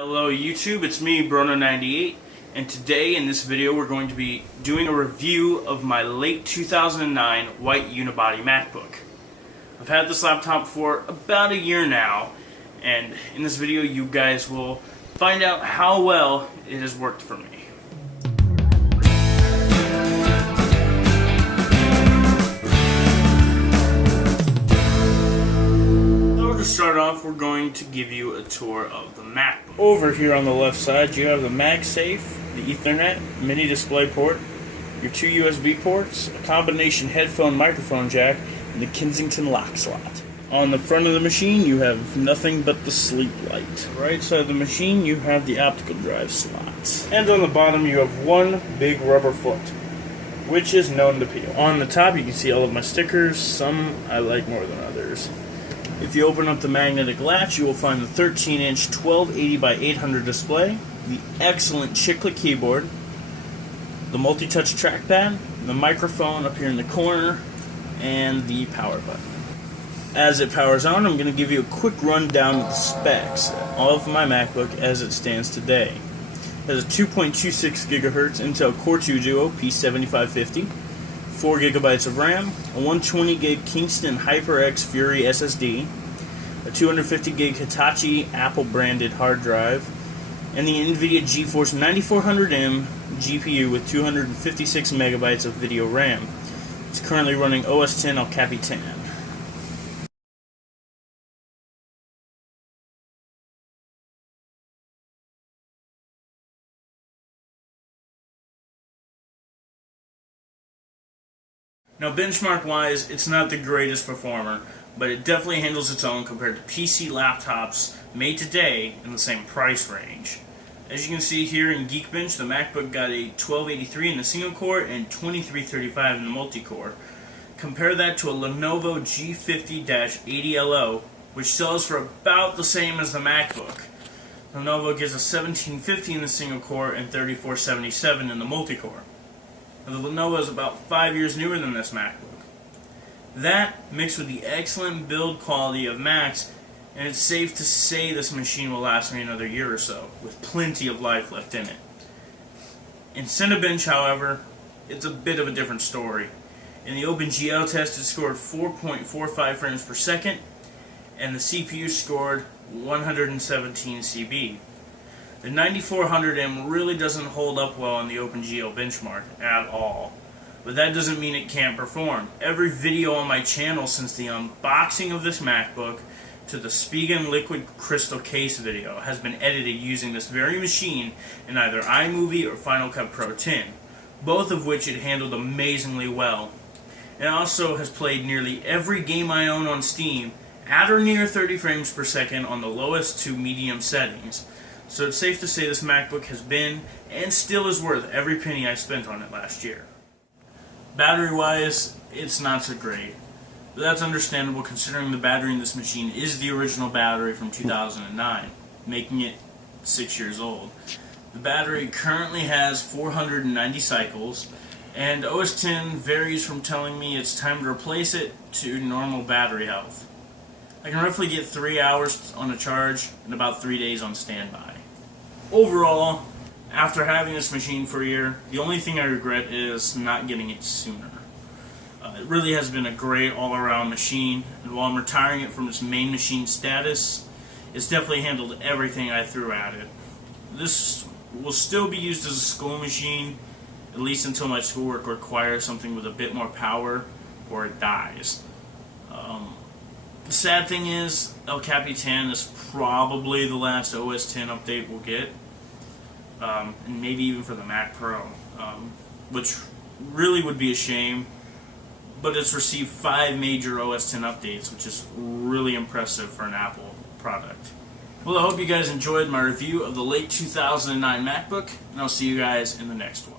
Hello YouTube, it's me, Brono98, and today in this video we're going to be doing a review of my late 2009 white unibody MacBook. I've had this laptop for about a year now, and in this video you guys will find out how well it has worked for me. To start off, we're going to give you a tour of the MacBook. Over here on the left side, you have the MagSafe, the Ethernet, mini display port, your two USB ports, a combination headphone microphone jack, and the Kensington lock slot. On the front of the machine, you have nothing but the sleep light. Right side of the machine, you have the optical drive slot. And on the bottom, you have one big rubber foot, which is known to peel. On the top, you can see all of my stickers. Some I like more than others. If you open up the magnetic latch, you will find the 13-inch 1280 by 800 display, the excellent chiclet keyboard, the multi-touch trackpad, the microphone up here in the corner, and the power button. As it powers on, I'm going to give you a quick rundown of the specs of my MacBook as it stands today. It has a 2.26 GHz Intel Core 2 Duo P7550, 4 GB of RAM, a 120 gig Kingston HyperX Fury SSD, a 250 gig Hitachi Apple branded hard drive, and the NVIDIA GeForce 9400M GPU with 256 megabytes of video RAM. It's currently running OS X El Capitan. Now, benchmark-wise, it's not the greatest performer, but it definitely handles its own compared to PC laptops made today in the same price range. As you can see here in Geekbench, the MacBook got a 1283 in the single-core and 2335 in the multi-core. Compare that to a Lenovo G50-80LO, which sells for about the same as the MacBook. Lenovo gives a 1750 in the single-core and 3477 in the multi-core. The Lenovo is about 5 years newer than this MacBook. That, mixed with the excellent build quality of Macs, and it's safe to say this machine will last me another year or so, with plenty of life left in it. In Cinebench, however, it's a bit of a different story. In the OpenGL test, it scored 4.45 frames per second, and the CPU scored 117 CB. The 9400M really doesn't hold up well on the OpenGL benchmark at all. But that doesn't mean it can't perform. Every video on my channel since the unboxing of this MacBook to the Spigen Liquid Crystal case video has been edited using this very machine in either iMovie or Final Cut Pro 10, both of which it handled amazingly well. It also has played nearly every game I own on Steam at or near 30 frames per second on the lowest to medium settings. So it's safe to say this MacBook has been, and still is worth, every penny I spent on it last year. Battery-wise, it's not so great. But that's understandable considering the battery in this machine is the original battery from 2009, making it 6 years old. The battery currently has 490 cycles, and OS X varies from telling me it's time to replace it to normal battery health. I can roughly get 3 hours on a charge and about 3 days on standby. Overall, after having this machine for a year, the only thing I regret is not getting it sooner. It really has been a great all-around machine, and while I'm retiring it from its main machine status, it's definitely handled everything I threw at it. This will still be used as a school machine, at least until my schoolwork requires something with a bit more power, or it dies. The sad thing is, El Capitan is probably the last OS X update we'll get, and maybe even for the Mac Pro, which really would be a shame, but it's received 5 major OS X updates, which is really impressive for an Apple product. Well, I hope you guys enjoyed my review of the late 2009 MacBook, and I'll see you guys in the next one.